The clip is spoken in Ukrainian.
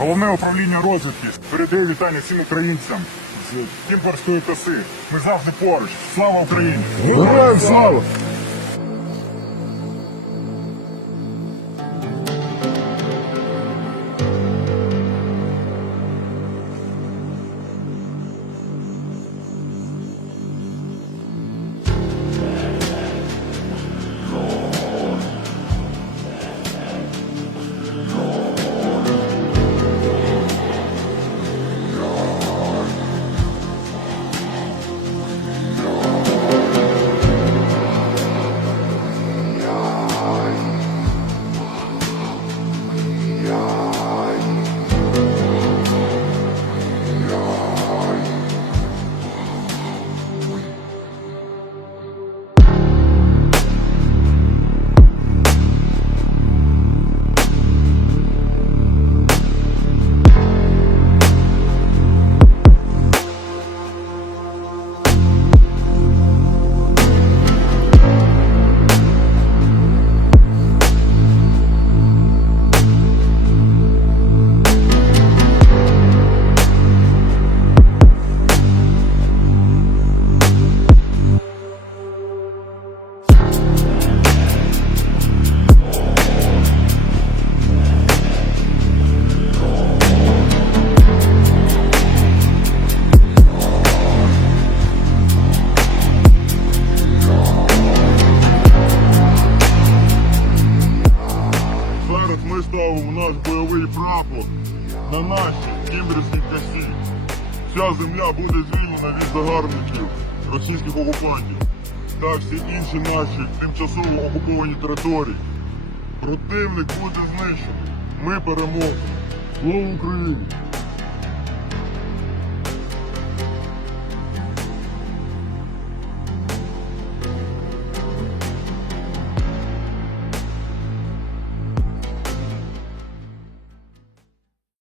Головне управління розвідки передає вітання всім українцям з Кімперської коси. Ми завжди поруч. Слава Україні! Героям слава! Прапор на нашій кімбрівській косі. Вся земля буде звільнена від загарбників російських окупантів та всі інші наші тимчасово окуповані території. Противник буде знищений. Ми переможемо. Слава Україні!